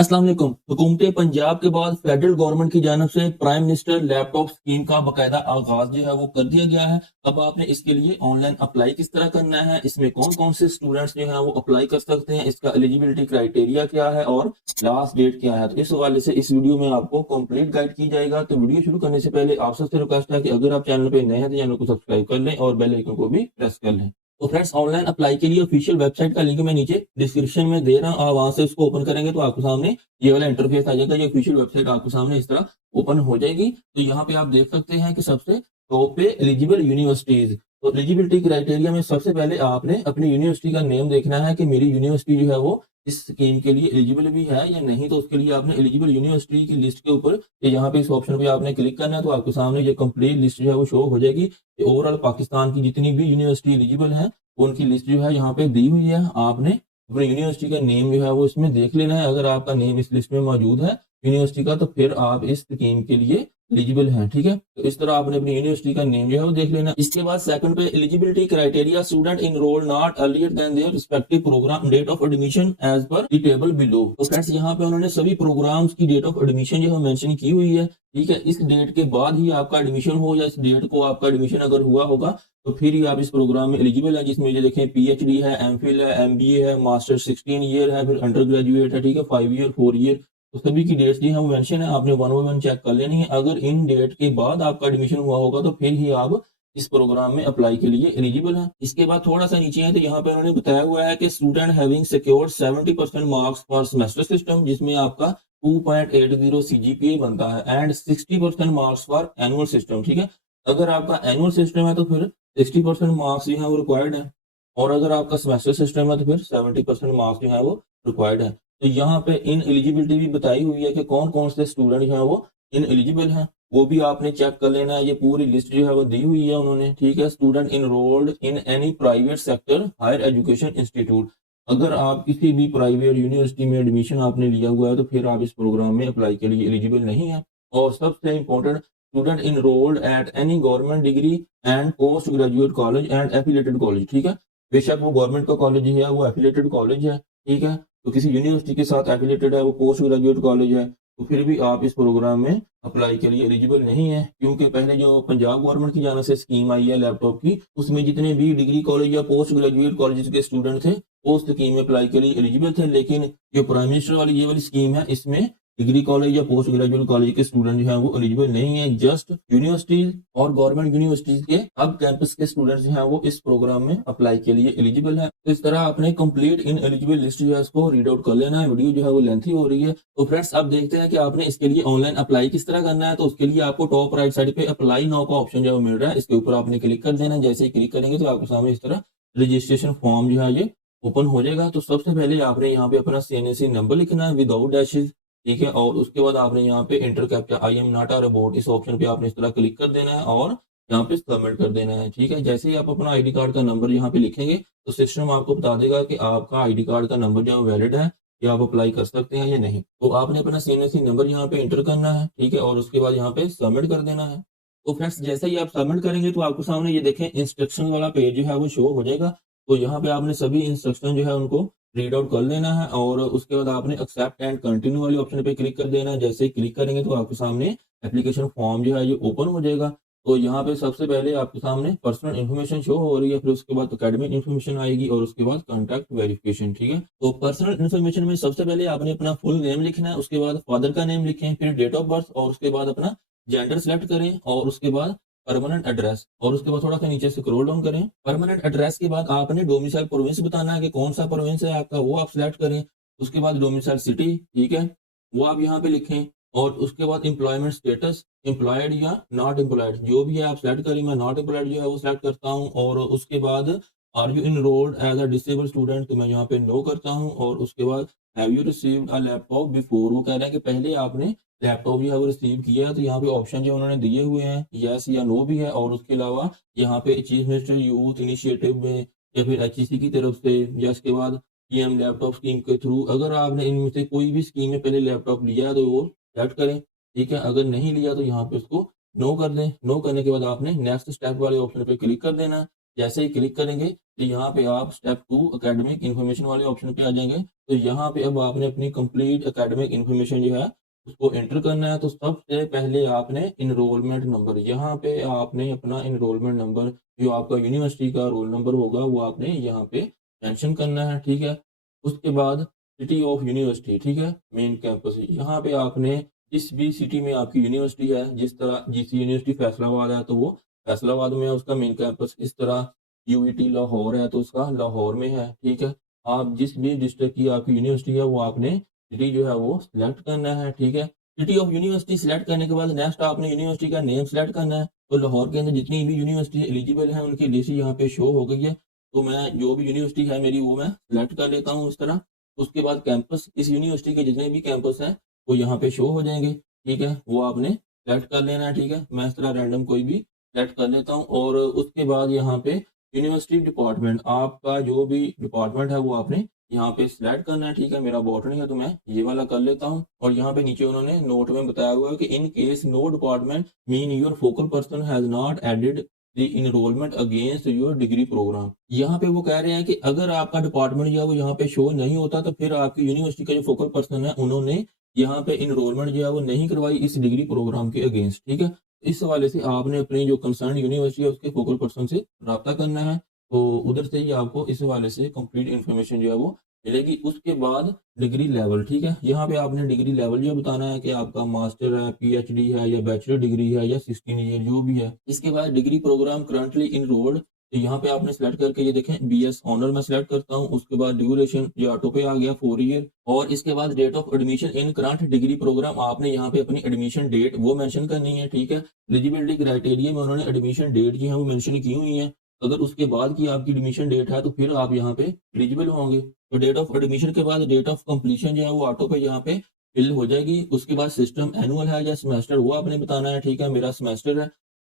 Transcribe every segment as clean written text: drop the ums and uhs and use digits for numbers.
अस्सलाम वालेकुम। हुकूमत पंजाब के बाद फेडरल गवर्नमेंट की जानब से प्राइम मिनिस्टर लैपटॉप स्कीम का बाकायदा आगाज जो है वो कर दिया गया है। अब आपने इसके लिए ऑनलाइन अप्लाई किस तरह करना है, इसमें कौन कौन से स्टूडेंट्स जो है वो अप्लाई कर सकते हैं, इसका एलिजिबिलिटी क्राइटेरिया क्या है और लास्ट डेट क्या है, तो इस हवाले से इस वीडियो में आपको कंप्लीट गाइड की जाएगा। तो वीडियो शुरू करने से पहले आप सबसे रिक्वेस्ट है कि अगर आप चैनल पे नए हैं तो चैनल को सब्सक्राइब कर लें और बेल आइकन को भी प्रेस कर लें। तो फ्रेंड्स, ऑनलाइन अप्लाई के लिए ऑफिशियल वेबसाइट का लिंक मैं नीचे डिस्क्रिप्शन में दे रहा हूँ। आप वहां से उसको ओपन करेंगे तो आपके सामने ये वाला इंटरफेस आ जाएगा। ये ऑफिशियल वेबसाइट आपके सामने इस तरह ओपन हो जाएगी। तो यहाँ पे आप देख सकते हैं कि सबसे टॉप पे एलिजिबल यूनिवर्सिटीज। तो एलिजिबिलिटी क्राइटेरिया में सबसे पहले आपने अपनी यूनिवर्सिटी का नेम देखना है कि मेरी यूनिवर्सिटी जो है वो इस स्कीम के लिए एलिजिबल भी है या नहीं। तो उसके लिए आपने एलिजिबल यूनिवर्सिटी की लिस्ट के ऊपर यहाँ पे इस ऑप्शन पे आपने क्लिक करना है, तो आपके सामने ये कंप्लीट लिस्ट जो है वो शो हो जाएगी। ओवरऑल पाकिस्तान की जितनी भी यूनिवर्सिटी एलिजिबल है उनकी लिस्ट जो है यहाँ पे दी हुई है। आपने अपनी यूनिवर्सिटी का नेम जो है वो इसमें देख लेना है। अगर आपका नेम इस लिस्ट में मौजूद है यूनिवर्सिटी का, तो फिर आप इस स्कीम के लिए एलिजिबल हैं। ठीक है, तो इस तरह आपने अपनी यूनिवर्सिटी का नेम जो है वो देख लेना। इसके बाद सेकंड पे eligibility criteria, student enrol not earlier than their respective programme date of admission as per the table below. तो फ्रेंड्स, यहाँ पे उन्होंने सभी प्रोग्राम्स की डेट ऑफ एडमिशन जो है मेंशन की हुई है। ठीक है, इस डेट के बाद ही आपका एडमिशन हो या इस डेट को आपका एडमिशन अगर हुआ होगा तो फिर ही आप इस प्रोग्राम में एलिजिबल है, जिसमें ये देखें पीएचडी है, एमफिल है, एमबीए है, मास्टर 16 ईयर है, फिर अंडर ग्रेजुएट है। ठीक है, 5 ईयर, 4 ईयर, तो सभी की डेट्स जो है वो मेंशन है। आपने वन बाय वन चेक कर लेनी है। अगर इन डेट के बाद आपका एडमिशन हुआ होगा तो फिर ही आप इस प्रोग्राम में अप्लाई के लिए एलिजिबल है। इसके बाद थोड़ा सा नीचे है तो यहाँ पे उन्होंने बताया हुआ है कि student having secured 70% marks for semester system, जिसमें आपका 2.80 सीजीपीए बनता है, and 60% marks for annual system. ठीक है, अगर आपका एनुअल सिस्टम है तो फिर 60% मार्क्स जो है वो रिक्वायर्ड है, और अगर आपका सेमेस्टर सिस्टम है तो फिर 70% मार्क्स जो है वो रिक्वायर्ड है। तो यहाँ पे इन एलिजिबिलिटी भी बताई हुई है कि कौन कौन से स्टूडेंट जो है वो इन एलिजिबल हैं, वो भी आपने चेक कर लेना है। ये पूरी लिस्ट जो है वो दी हुई है उन्होंने। ठीक है, student enrolled in any private sector higher education institute, अगर आप किसी भी प्राइवेट यूनिवर्सिटी में एडमिशन आपने लिया हुआ है तो फिर आप इस प्रोग्राम में अप्लाई के लिए एलिजिबल नहीं है। और सबसे important, student enrolled at any government degree and post graduate college and affiliated college. ठीक है, बेशक वो गवर्नमेंट का कॉलेज है, वो एफिलेटेड कॉलेज है। ठीक है, तो किसी यूनिवर्सिटी के साथ एफिलेटेड है, वो पोस्ट ग्रेजुएट कॉलेज है, तो फिर भी आप इस प्रोग्राम में अप्लाई के लिए एलिजिबल नहीं है। क्योंकि पहले जो पंजाब गवर्नमेंट की जानिब से स्कीम आई है लैपटॉप की, उसमें जितने भी डिग्री कॉलेज या पोस्ट ग्रेजुएट कॉलेज के स्टूडेंट थे वो उस स्कीम में अप्लाई के लिए एलिजिबल थे। लेकिन जो प्राइम मिनिस्टर वाली ये वाली स्कीम है, इसमें डिग्री कॉलेज या पोस्ट ग्रेजुएट कॉलेज के स्टूडेंट जो हैं वो एलिजिबल नहीं है। जस्ट यूनिवर्सिटीज और गवर्नमेंट यूनिवर्सिटीज के अब कैंपस के स्टूडेंट्स जो हैं वो इस प्रोग्राम में अप्लाई के लिए एलिजिबल है। तो इस तरह आपने कंप्लीट इन एलिजिबल लिस्ट जो है उसको रीड आउट कर लेना है। वीडियो जो है वो लेंथी हो रही है। तो फ्रेंड्स, अब देखते हैं कि आपने इसके लिए ऑनलाइन अप्लाई किस तरह करना है। तो उसके लिए आपको टॉप राइट साइड पे अप्लाई नाउ का ऑप्शन जो है मिल रहा है, इसके ऊपर आपने क्लिक कर देना है। जैसे ही क्लिक करेंगे तो आपके सामने इस तरह रजिस्ट्रेशन फॉर्म जो है ये ओपन हो जाएगा। तो सबसे पहले आपने यहाँ पे अपना सीएनएसी नंबर लिखना है विदाउट डैशेस। ठीक है, और उसके बाद आपने यहाँ पे inter captcha I am not a robot, इस ऑप्शन पे आपने इस तरह क्लिक कर देना है और यहाँ पे सबमिट कर देना है। ठीक है, जैसे ही आप अपना आईडी कार्ड का नंबर यहाँ पे लिखेंगे तो सिस्टम आपको बता देगा कि आपका आईडी कार्ड का नंबर जो वैलिड है या आप अप्लाई कर सकते हैं या नहीं। तो आपने अपना सीएनएसी नंबर यहाँ पे इंटर करना है। ठीक है, और उसके बाद यहाँ पे सबमिट कर देना है। तो फ्रेंड्स, जैसे ही आप सबमिट करेंगे तो आपको सामने ये देखें इंस्ट्रक्शन वाला पेज जो है वो शो हो जाएगा। तो यहाँ पे आपने सभी इंस्ट्रक्शन जो है उनको रीड आउट कर लेना है, और उसके बाद आपने एक्सेप्ट एंड कंटिन्यू वाले ऑप्शन पे क्लिक कर देना है। जैसे ही क्लिक करेंगे तो आपके सामने एप्लीकेशन फॉर्म जो है ये ओपन हो जाएगा। तो यहाँ पे सबसे पहले आपके सामने पर्सनल इन्फॉर्मेशन शो हो रही है, फिर उसके बाद एकेडमिक इन्फॉर्मेशन आएगी और उसके बाद कॉन्टैक्ट वेरिफिकेशन। ठीक है, तो पर्सनल इन्फॉर्मेशन में सबसे पहले आपने अपना फुल नेम लिखना है, उसके बाद फादर का नेम लिखें, फिर डेट ऑफ बर्थ, और उसके बाद अपना जेंडर सेलेक्ट करें, और उसके बाद परमानेंट एड्रेस, और उसके बाद थोड़ा सा नीचे स्क्रॉल डाउन करें। परमानेंट एड्रेस के बाद आपने डोमिसाइल प्रोविंस बताना है कि कौन सा प्रोविंस है आपका, वो आप सिलेक्ट करें। उसके बाद डोमिसाइल सिटी, ठीक है, वो आप यहाँ पे लिखें। और उसके बाद एम्प्लॉयमेंट स्टेटस, एम्प्लॉयड या नॉट एम्प्लॉयड, जो भी है आप सेलेक्ट करें। मैं नॉट एम्प्लॉयड जो है वो सिलेक्ट करता हूँ। और उसके बाद are you enrolled as a disable student, तो मैं यहाँ पे नो करता हूँ। और उसके बाद have you received a laptop before, वो कह रहे हैं कि पहले आपने लैपटॉप जो है वो रिसीव किया है। तो यहाँ पे ऑप्शन जो उन्होंने दिए हुए हैं यस या नो भी है। और उसके अलावा यहाँ पे चीफ मिनिस्टर यूथ इनिशिएटिव में या फिर एचईसी की तरफ से, या इसके बाद पीएम लैपटॉप स्कीम के थ्रू, अगर आपने इनमें से कोई भी स्कीम में पहले लैपटॉप लिया है तो वो सेलेक्ट करें। ठीक है, अगर नहीं लिया तो यहाँ पे उसको नो कर दें। नो करने के बाद आपने नेक्स्ट स्टेप वाले ऑप्शन पे क्लिक कर देना है। जैसे ही क्लिक करेंगे तो यहाँ पे आप स्टेप 2 एकेडमिक इन्फॉर्मेशन वाले ऑप्शन पे आ जाएंगे। तो यहाँ पे अब आपने अपनी कंप्लीट एकेडमिक इन्फॉर्मेशन जो है उसको एंटर करना है। तो सबसे पहले आपने इनरोलमेंट नंबर, यहाँ पे आपने अपना इनरोलमेंट नंबर जो आपका यूनिवर्सिटी का रोल नंबर होगा वो आपने यहाँ पे मेंशन करना है, ठीक है। उसके बाद सिटी ऑफ यूनिवर्सिटी, ठीक है, मेन कैंपस, यहाँ पे आपने जिस भी सिटी में आपकी यूनिवर्सिटी है, जिस तरह जिस यूनिवर्सिटी फैसलाबाद है तो वो फैसलाबाद में है उसका मेन कैंपस, इस तरह यूईटी लाहौर है तो उसका लाहौर में है, ठीक है। आप जिस भी डिस्ट्रिक्ट की आपकी यूनिवर्सिटी है वो आपने सिटी जो है वो सिलेक्ट करना है, ठीक है। सिटी ऑफ यूनिवर्सिटी सिलेक्ट करने के बाद नेक्स्ट आपने यूनिवर्सिटी का नेम सिलेक्ट करना है। तो लाहौर के अंदर जितनी भी यूनिवर्सिटी एलिजिबल है उनकी लिस्ट यहाँ पे शो हो गई है। तो मैं जो भी यूनिवर्सिटी है मेरी वो मैं सिलेक्ट कर लेता हूँ इस तरह। उसके बाद कैंपस, इस यूनिवर्सिटी के जितने भी कैंपस हैं वो यहाँ पे शो हो जाएंगे, ठीक है, वो आपने सेलेक्ट कर लेना है, ठीक है। मैं इस तरह रैंडम कोई भी सेलेक्ट कर लेता हूँ। और उसके बाद यहाँ पे यूनिवर्सिटी डिपार्टमेंट, आपका जो भी डिपार्टमेंट है वो आपने यहाँ पे सिलेक्ट करना है, ठीक है। मेरा बॉटनी है तो मैं ये वाला कर लेता हूँ। और यहाँ पे नीचे उन्होंने नोट में बताया हुआ है कि in case no department mean your focal person has not added the enrolment against your degree programme. यहाँ पे वो कह रहे हैं कि अगर आपका डिपार्टमेंट जो है वो यहाँ पे शो नहीं होता तो फिर आपकी यूनिवर्सिटी का जो फोकल पर्सन है उन्होंने यहाँ पे इनरोलमेंट जो है वो नहीं करवाई इस डिग्री प्रोग्राम के अगेंस्ट, ठीक है। इस हवाले से आपने अपनी जो कंसर्न यूनिवर्सिटी है उसके फोकल पर्सन से रब्ता करना है। तो उधर से ही आपको इस हवाले से कंप्लीट इन्फॉर्मेशन जो है वो मिलेगी। उसके बाद डिग्री लेवल, ठीक है, यहाँ पे आपने डिग्री लेवल जो बताना है कि आपका मास्टर है, पीएचडी है या बैचलर डिग्री है या 16 ईयर जो भी है। इसके बाद डिग्री प्रोग्राम करंटली इनरोल्ड, तो यहाँ पे आपने सेलेक्ट करके ये देखें बीएस ऑनर में सेलेक्ट करता हूँ। उसके बाद ड्यूरेशन ये ऑटो पे आ गया 4 ईयर। और इसके बाद date of admission in current degree programme, आपने यहाँ पे अपनी एडमिशन डेट वो मेंशन करनी है, ठीक है। एलिजिबिलिटी क्राइटेरिया में उन्होंने एडमिशन डेट जो है वो मेंशन की हुई है। अगर उसके बाद की आपकी एडमिशन डेट है तो फिर आप यहाँ पे एलिजिबल होंगे। तो डेट ऑफ एडमिशन के बाद डेट ऑफ कंप्लीशन जो है वो ऑटो पे यहाँ पे फिल हो जाएगी। उसके बाद सिस्टम एनुअल है या सेमेस्टर वो आपने बताना है, ठीक है, मेरा सेमेस्टर है।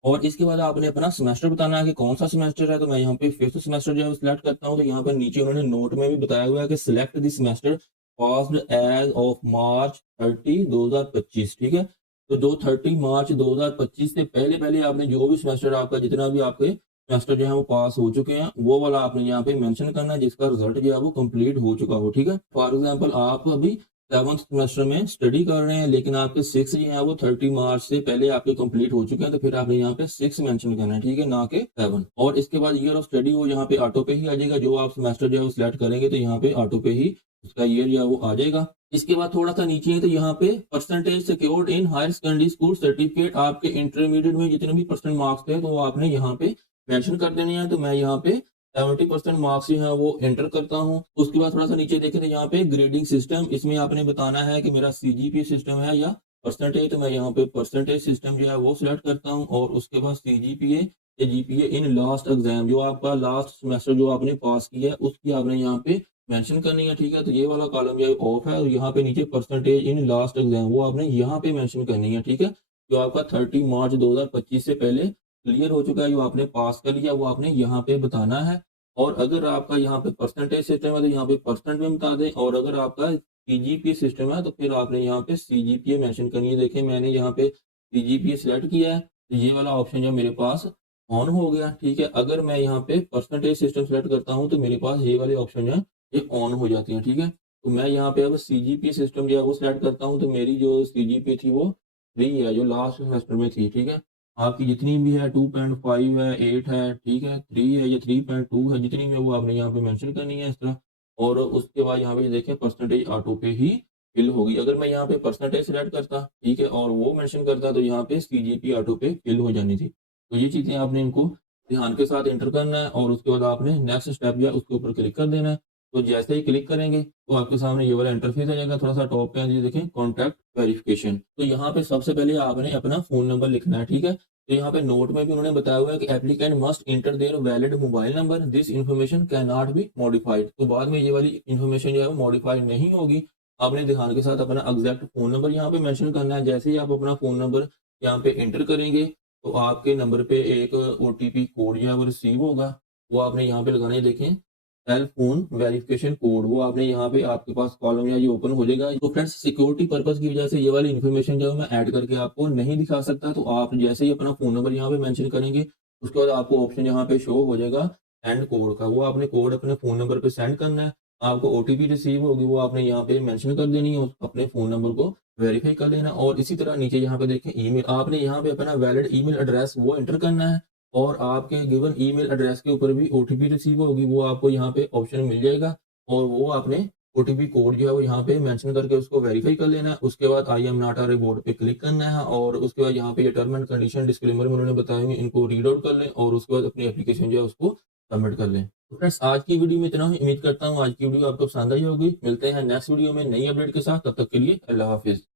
और इसके बाद आपने अपना सेमेस्टर बताना है कि कौन सा सेमेस्टर है। तो मैं यहाँ पे फिफ्थ सेमेस्टर जो है सिलेक्ट करता हूँ। तो यहाँ पर नीचे उन्होंने नोट में भी बताया हुआ है कि select the semester passed as of March 30 2025, ठीक है। तो जो 30 मार्च 2025 से पहले पहले आपने जो भी सेमेस्टर आपका जितना भी आपके सेमेस्टर जो है वो पास हो चुके हैं वो वाला आपने यहाँ पे मेंशन करना है जिसका रिजल्ट जो है वो कंप्लीट हो चुका हो, ठीक है। फॉर एग्जांपल आप अभी 7th सेमेस्टर में स्टडी कर रहे हैं लेकिन आपके 6 जो है वो 30 मार्च से पहले आपके कंप्लीट हो चुके हैं, तो फिर आपने यहाँ पे 6 मेंशन करना है, ठीक है, ना कि 7। और इसके बाद ईयर ऑफ स्टडी वो यहाँ पे ऑटो पे ही आ जाएगा। जो आप सेमेस्टर जो है वो सिलेक्ट करेंगे तो यहाँ पे ऑटो पे ही उसका ईयर जो है वो आ जाएगा। इसके बाद थोड़ा सा नीचे है तो यहाँ पे percentage secured in higher secondary school certificate, आपके इंटरमीडिएट में जितने भी परसेंट मार्क्स थे तो वो आपने यहाँ पे मेंशन कर देने हैं। तो मैं यहाँ पे 70% मार्क्स जो है वो एंटर करता हूँ। उसके बाद थोड़ा सा नीचे देखें तो यहाँ पे ग्रेडिंग सिस्टम, इसमें आपने बताना है कि मेरा सीजीपी सिस्टम है या परसेंटेज। तो मैं यहाँ पे परसेंटेज सिस्टम जो है वो सिलेक्ट करता हूँ। और उसके बाद सीजीपीए या जीपीए इन लास्ट एग्जाम, जो आपका लास्ट सेमेस्टर जो आपने पास किया है उसकी आपने यहाँ पे मेंशन करनी है, ठीक है। तो ये वाला कॉलम जो है ऑफ है। और यहाँ पे नीचे परसेंटेज इन लास्ट एग्जाम वो आपने यहाँ पे मेंशन करनी है, ठीक है। जो आपका 30 मार्च 2025 से पहले क्लियर हो चुका है, जो आपने पास कर लिया वो आपने यहाँ पे बताना है। और अगर आपका यहाँ पे परसेंटेज सिस्टम है तो यहाँ पे परसेंट में बता दें। और अगर आपका सीजीपीए सिस्टम है तो फिर आपने यहाँ पे सीजीपीए मेंशन करनी है। देखिए मैंने यहाँ पे सीजीपीए सिलेक्ट किया है तो ये वाला ऑप्शन जो मेरे पास ऑन हो गया, ठीक है। अगर मैं यहाँ पे परसेंटेज सिस्टम सेलेक्ट करता हूँ तो मेरे पास ये वाले ऑप्शन जो है ये ऑन हो जाती हैं, ठीक है। तो मैं यहाँ पे अब सीजीपीए सिस्टम जो है वो सिलेक्ट करता हूँ। तो मेरी जो सीजीपीए थी वो 3 है जो लास्ट सेमेस्टर में थी, ठीक है। आपकी जितनी भी है 2.5 है, 8 है, ठीक है, 3 है या 3.2 है, जितनी भी है वो आपने यहाँ पे मेंशन करनी है इस तरह। और उसके बाद यहाँ पे देखें परसेंटेज ऑटो पे ही फिल होगी। अगर मैं यहाँ पे परसेंटेज सिलेक्ट करता, ठीक है, और वो मेंशन करता तो यहाँ पे सीजीपी ऑटो पे फिल हो जानी थी। तो ये चीज़ें आपने इनको ध्यान के साथ एंटर करना है। और उसके बाद आपने नेक्स्ट स्टेप जो है उसके ऊपर क्लिक कर देना है। तो जैसे ही क्लिक करेंगे तो आपके सामने ये वाला इंटरफेस आ जाएगा। थोड़ा सा टॉप पे ये देखें कॉन्टैक्ट वेरिफिकेशन। तो यहाँ पे सबसे पहले आपने अपना फ़ोन नंबर लिखना है, ठीक है। तो यहाँ पे नोट में भी उन्होंने बताया हुआ है कि applicant must enter their valid mobile number, this information can not be modified. तो बाद में ये वाली इन्फॉर्मेशन जो है वो मॉडिफाइड नहीं होगी। आपने ध्यान के साथ अपना एग्जैक्ट फ़ोन नंबर यहाँ पे मेंशन करना है। जैसे ही आप अपना फ़ोन नंबर यहाँ पे एंटर करेंगे तो आपके नंबर पे एक ओटीपी कोड जो है वो रिसीव होगा। वो आपने यहाँ पे लगाने देखें सेल फोन वेरिफिकेशन कोड, वो आपने यहाँ पे आपके पास कॉलम या ये ओपन हो जाएगा। तो फ्रेंड्स सिक्योरिटी पर्पस की वजह से ये वाली इन्फॉर्मेशन जो है मैं ऐड करके आपको नहीं दिखा सकता। तो आप जैसे ही अपना फ़ोन नंबर यहाँ पे मेंशन करेंगे उसके बाद आपको ऑप्शन यहाँ पे शो हो जाएगा सेंड कोड का, वो आपने कोड अपने फ़ोन नंबर पे सेंड करना है। आपको ओटीपी रिसीव होगी, वो आपने यहाँ पे मेंशन कर देनी है, अपने फ़ोन नंबर को वेरीफ़ाई कर लेना और इसी तरह नीचे यहाँ पे देखें ईमेल, आपने यहाँ पे अपना वैलिड ईमेल एड्रेस वो एंटर करना है और आपके गिवन ईमेल एड्रेस के ऊपर भी ओटीपी रिसीव होगी, वो आपको यहाँ पे ऑप्शन मिल जाएगा और वो आपने ओटीपी कोड जो है वो यहाँ पे मेंशन करके उसको वेरीफ़ाई कर लेना है। उसके बाद I am not a robot पे क्लिक करना है और उसके बाद यहाँ पे ये टर्म एंड कंडीशन डिस्क्लेमर में उन्होंने बताए हुए इनको रीड आउट कर लें और उसके बाद अपनी एप्लीकेशन जो है उसको सबमिट कर लें। तो फ्रेंड्स आज की वीडियो में इतना ही, उम्मीद करता हूँ आज की वीडियो आपको पसंद आई होगी। मिलते हैं नेक्स्ट वीडियो में नई अपडेट के साथ, तब तक के लिए अल्लाह हाफ़िज़।